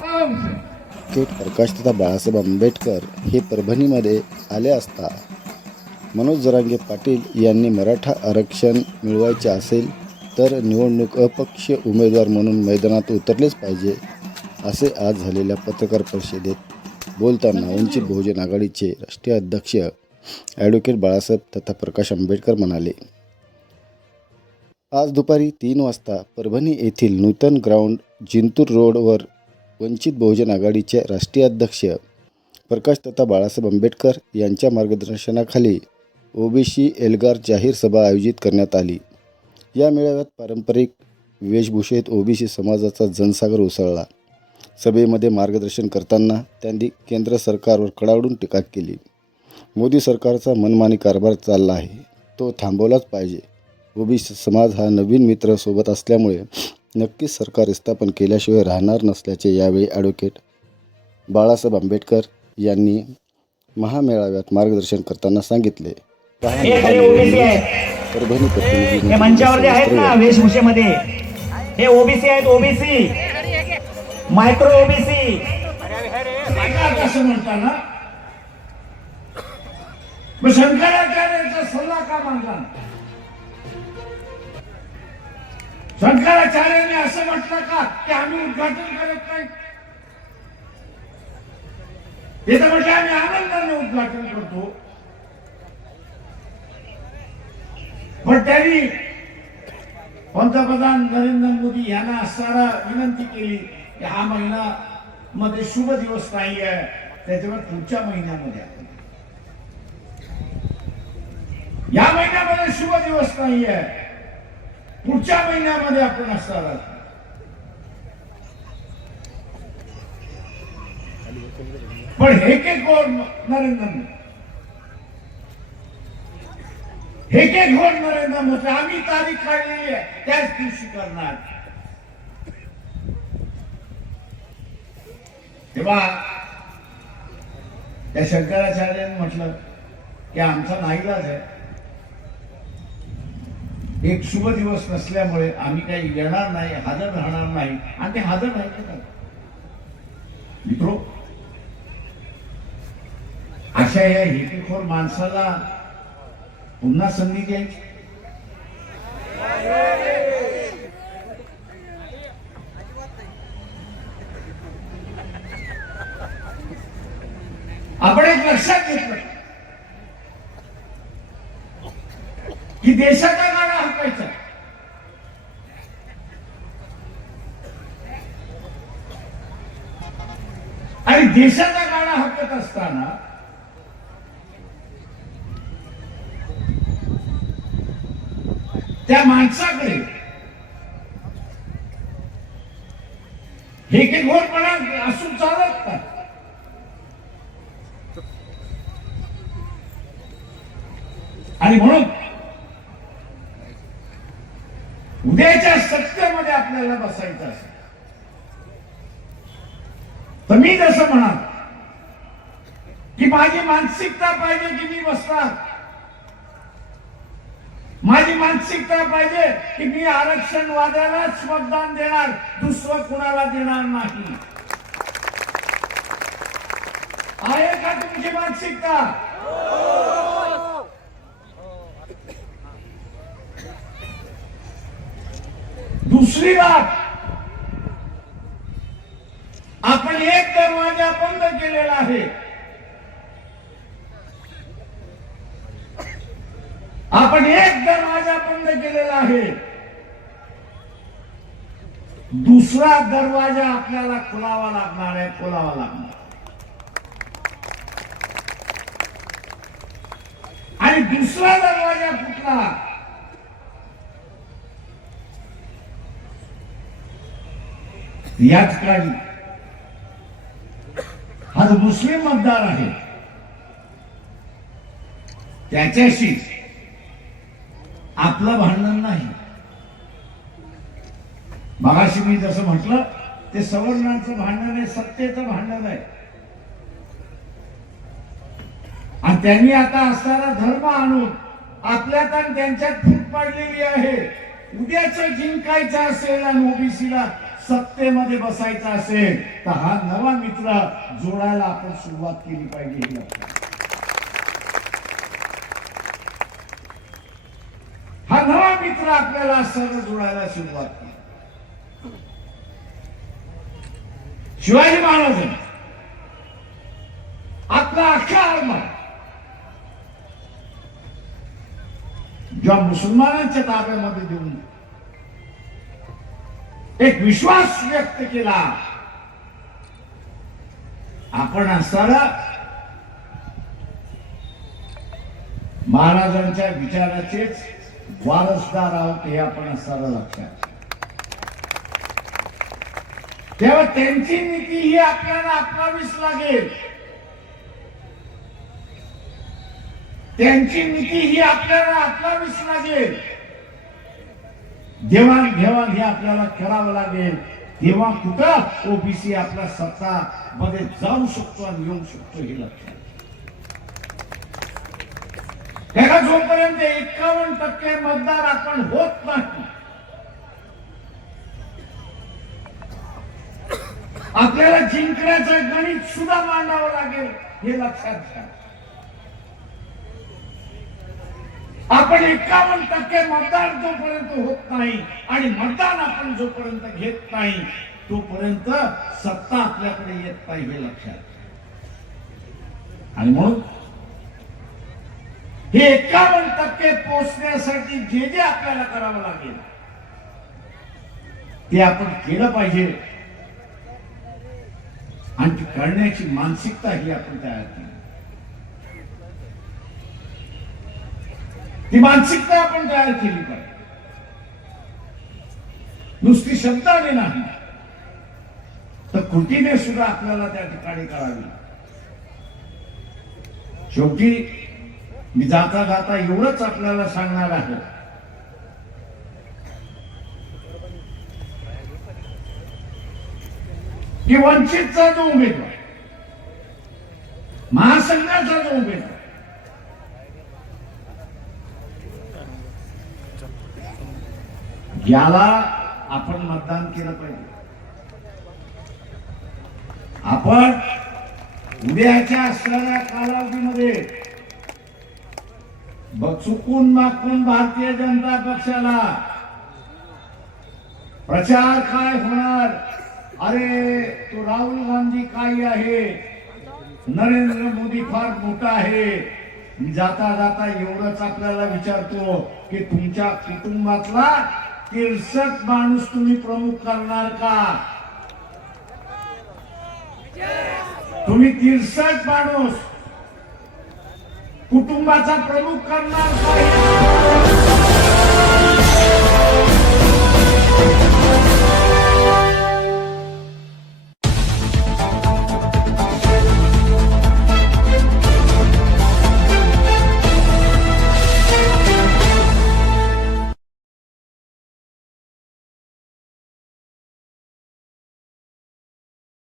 Advocate प्रकाशदादा Balasaheb Ambedkar हे परभणीमध्ये आले असता. मनोज जरांगे पाटील यांनी मराठा आरक्षण मिळवायचे असेल तर निवडणूक अपक्ष उमेदवार म्हणून मैदानात उतरलेच पाहिजे असे आज झालेल्या पत्रकार परिषदेत बोलताना वंचित बहुजन आघाडीचे राष्ट्रीय अध्यक्ष ॲडव्होकेट बाळासाहेब तथा प्रकाश आंबेडकर म्हणाले. आज दुपारी तीन वाजता परभणी येथील नूतन ग्राउंड जिंतूर रोडवर वंचित बहुजन आघाडीचे राष्ट्रीय अध्यक्ष प्रकाश तथा बाळासाहेब आंबेडकर यांच्या मार्गदर्शनाखाली ओबीसी एल्गार जाहीर सभा आयोजित करण्यात आली. या मेळाव्यात पारंपरिक वेशभूषेत ओबीसी समाजाचा जनसागर उसळला. सभेमध्ये मार्गदर्शन करताना त्यांनी केंद्र सरकारवर कडाडून टीका केली. मोदी सरकारचा मनमानी कारभार चालला आहे. तो थांबवलाच पाहिजे. ओबीसी समाज हा नवीन मित्र सोबत असल्यामुळे नक्कीच सरकार स्थापन केल्याशिवाय राहणार नसल्याचे यावेळी ॲडव्होकेट बाळासाहेब आंबेडकर यांनी महामेळाव्यात मार्गदर्शन करताना सांगितले. हे परभणी प्रतिनिधी हे आहेत ना वेशभूषेमध्ये हे ओबीसी आहेत ओबीसी. Micro OBC. म्हणताना. शंकराचार्यांचा सल्ला का मानला शंकराचार्याने असं म्हटलं का की आम्ही उद्घाटन करत नाही? ते तर म्हटलं आम्ही आनंदाने उद्घाटन करतो. पण त्यांनी पंतप्रधान नरेंद्र मोदी यांना सारा विनंती केली की हा महिना मध्ये शुभ दिवस नाही आहे त्याच्यामुळे पुढच्या महिन्यामध्ये या महिन्यामध्ये शुभ दिवस नाही आहे पुढच्या महिन्यामध्ये आपण असणार आहोत. पण हे के कोण नरेंद्र मोदी. हे के कोण नरेंद्र मोदी आम्ही तारीख काढलेली आहे त्याच दिवशी करणार. तेव्हा त्या शंकराचार्यांनी म्हटलं की आमचा नाईलाज आहे. एक शुभ दिवस नसल्यामुळे आम्ही काही येणार नाही हजर राहणार नाही. आणि ते हजर राहिले का? मित्रो अशा या हेकेखोर माणसाला पुन्हा संधी द्यायची? आपण एक लक्षात घेतलं की देशाचा गाडा हकायचा आणि देशाचा गाडा हकत असताना त्या माणसाकडे हे के घोरपणा असून चालत का आणि म्हणून उद्याच्या सत्तेमध्ये आपल्याला बसायचं असेल तर मी जसं म्हणाल की माझी मानसिकता पाहिजे की मी बसणार. माझी मानसिकता पाहिजे की मी आरक्षण वाद्यालाच मतदान देणार दुसरं कुणाला देणार नाही. आहे का तुमची मानसिकता? दुसरी बात आपण एक दरवाजा बंद केलेला आहे. आपण एक दरवाजा बंद केलेला आहे. दुसरा दरवाजा आपल्याला खुलावा लागणार आहे खोलावा लागणार. आणि दुसरा दरवाजा फुटला याच काही आज मुस्लिम मतदार आहे. त्याच्याशी आपलं भांडण नाही. मगाशी मी जसं म्हटलं ते सवर्णांचं भांडण आहे सत्तेचं भांडण आहे. आणि त्यांनी आता असणारा धर्म आणून आपल्यात आणि त्यांच्यात फूट पाडलेली आहे. उद्याच जिंकायचं असेल आणि ओबीसीला सत्तेमध्ये बसायचा असेल तर हा नवा मित्र जोडायला आपण सुरुवात केली पाहिजे हा नवा मित्र आपल्याला सर्व जोडायला सुरुवात केली. शिवाजी महाराज आपला अख्खा आरमार जेव्हा मुसलमानांच्या ताब्यामध्ये देऊन एक विश्वास व्यक्त केला. आपण असताना महाराजांच्या विचाराचेच वारसदार आहोत हे आपण असताना लक्षात. तेव्हा त्यांची नीती ही आपल्याला अपनावीच लागेल. त्यांची नीती ही आपल्याला अपनावीच लागेल. देवाणघेवाण हे आपल्याला करावं लागेल. तेव्हा कुठं? ओबीसी आपल्या सत्ता मध्ये जाऊ शकतो आणि येऊ शकतो हे लक्षात त्याला जोपर्यंत एकावन्न टक्के मतदार आपण होत नाही आपल्याला जिंकण्याचं गणित सुद्धा मांडावं लागेल हे लक्षात घ्या आपण एकावन्न टक्के मतदान जोपर्यंत होत नाही आणि मतदान आपण जोपर्यंत घेत नाही तोपर्यंत सत्ता आपल्याकडे येत नाही हे लक्षात आणि म्हणून हे एकावन्न टक्के पोचण्यासाठी जे जे आपल्याला करावं लागेल ते आपण केलं पाहिजे. आणि ती करण्याची मानसिकता ही आपण तयार केली. ती मानसिकता आपण तयार केली पाहिजे. नुसती शब्दाने नाही. तर कृतीने सुद्धा आपल्याला त्या ठिकाणी करावी शेवटी मी जाता जाता एवढंच आपल्याला सांगणार आहे. की वंचितचा जो उमेदवार महासंघाचा जो उमेदवार याला आपण मतदान केलं पाहिजे. आपण उद्याच्या असणाऱ्या कालावधीमध्ये चुकून मागून भारतीय जनता पक्षाला प्रचार काय होणार? अरे तो राहुल गांधी काय आहे? नरेंद्र मोदी फार मोठा आहे. जाता जाता एवढंच आपल्याला विचारतो की तुमच्या कुटुंबातला तिरसट माणूस तुम्ही प्रमुख करणार का? तुम्ही तिरसट माणूस कुटुंबाचा प्रमुख करणार का?